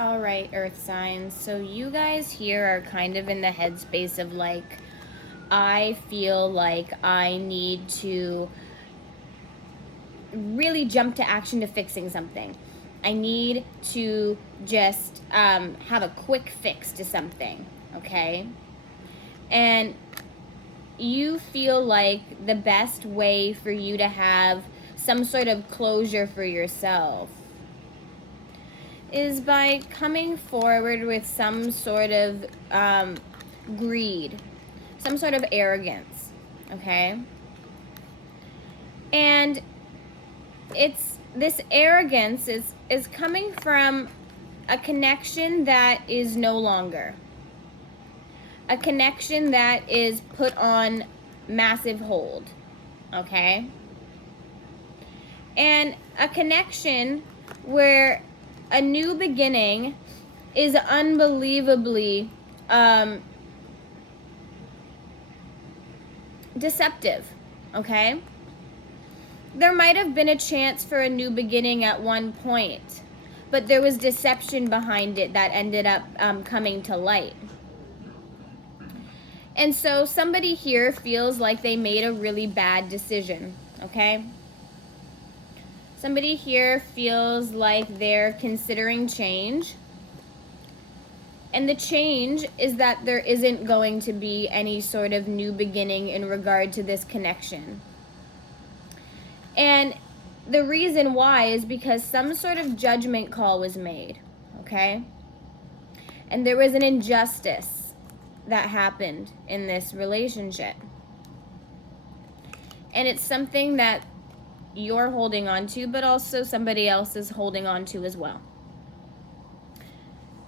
All right, Earth signs. So you guys here are kind of in the headspace of like, I feel like I need to really jump to action to fixing something. I need to just have a quick fix to something, okay? And you feel like the best way for you to have some sort of closure for yourself is by coming forward with some sort of greed, some sort of arrogance, okay? And it's this arrogance is coming from a connection that is no longer, a connection that is put on massive hold, okay? And a connection where a new beginning is unbelievably deceptive, okay? There might have been a chance for a new beginning at one point, but there was deception behind it that ended up coming to light. And so somebody here feels like they made a really bad decision, okay? Somebody here feels like they're considering change. And the change is that there isn't going to be any sort of new beginning in regard to this connection. And the reason why is because some sort of judgment call was made, okay? And there was an injustice that happened in this relationship. And it's something that you're holding on to, but also somebody else is holding on to as well.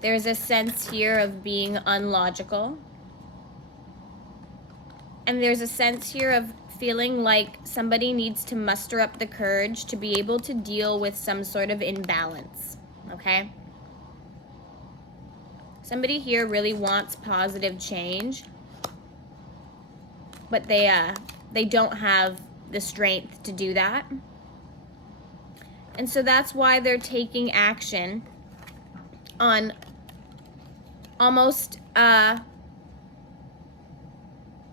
There's a sense here of being unlogical. And there's a sense here of feeling like somebody needs to muster up the courage to be able to deal with some sort of imbalance, okay? Somebody here really wants positive change, but they don't have the strength to do that. And so that's why they're taking action on almost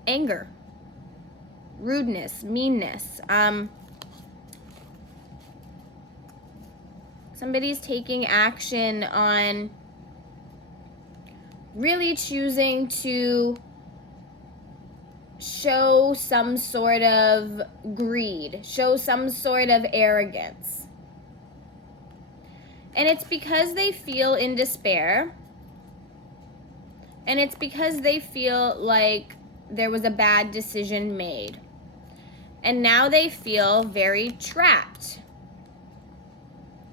anger, rudeness, meanness. Somebody's taking action on really choosing to show some sort of greed, show some sort of arrogance. And it's because they feel in despair. And it's because they feel like there was a bad decision made. And now they feel very trapped.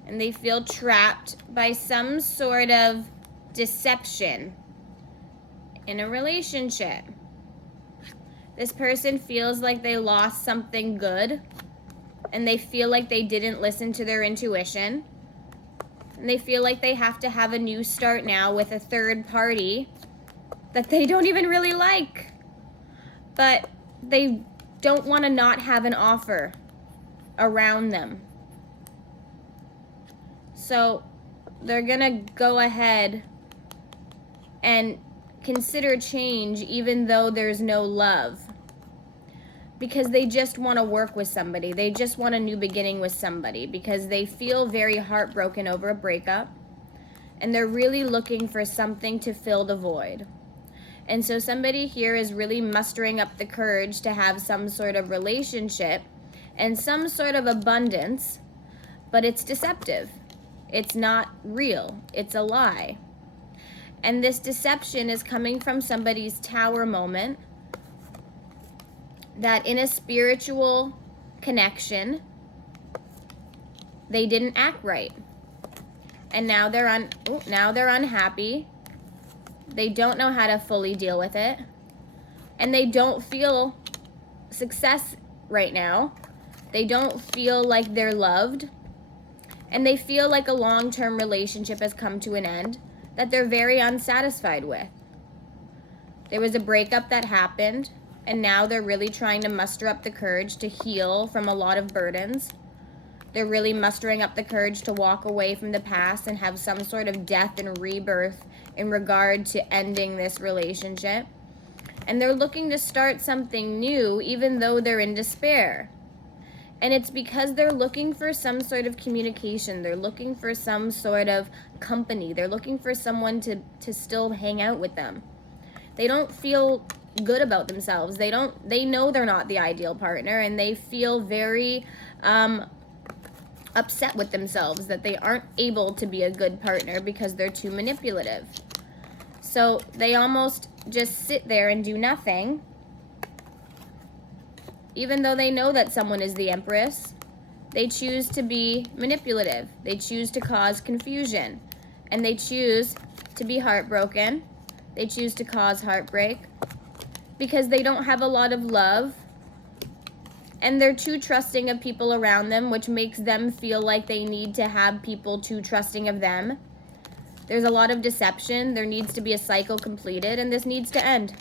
And they feel trapped by some sort of deception in a relationship. This person feels like they lost something good. And they feel like they didn't listen to their intuition. And they feel like they have to have a new start now with a third party that they don't even really like. But they don't want to not have an offer around them. So they're going to go ahead and consider change even though there's no love. Because they just want to work with somebody. They just want a new beginning with somebody because they feel very heartbroken over a breakup. And they're really looking for something to fill the void. And so somebody here is really mustering up the courage to have some sort of relationship and some sort of abundance, but it's deceptive. It's not real. It's a lie. And this deception is coming from somebody's tower moment that in a spiritual connection, they didn't act right. And now they're unhappy. They don't know how to fully deal with it. And they don't feel success right now. They don't feel like they're loved. And they feel like a long-term relationship has come to an end that they're very unsatisfied with. There was a breakup that happened, and now they're really trying to muster up the courage to heal from a lot of burdens. They're really mustering up the courage to walk away from the past and have some sort of death and rebirth in regard to ending this relationship. And they're looking to start something new, even though they're in despair. And it's because they're looking for some sort of communication. They're looking for some sort of company. They're looking for someone to still hang out with them. They don't feel good about themselves. They know they're not the ideal partner, and they feel very upset with themselves that they aren't able to be a good partner because they're too manipulative. So they almost just sit there and do nothing, even though they know that someone is the Empress. They choose to be manipulative. They choose to cause confusion. And they choose to be heartbroken. They choose to cause heartbreak because they don't have a lot of love. And they're too trusting of people around them, which makes them feel like they need to have people too trusting of them. There's a lot of deception. There needs to be a cycle completed, and this needs to end.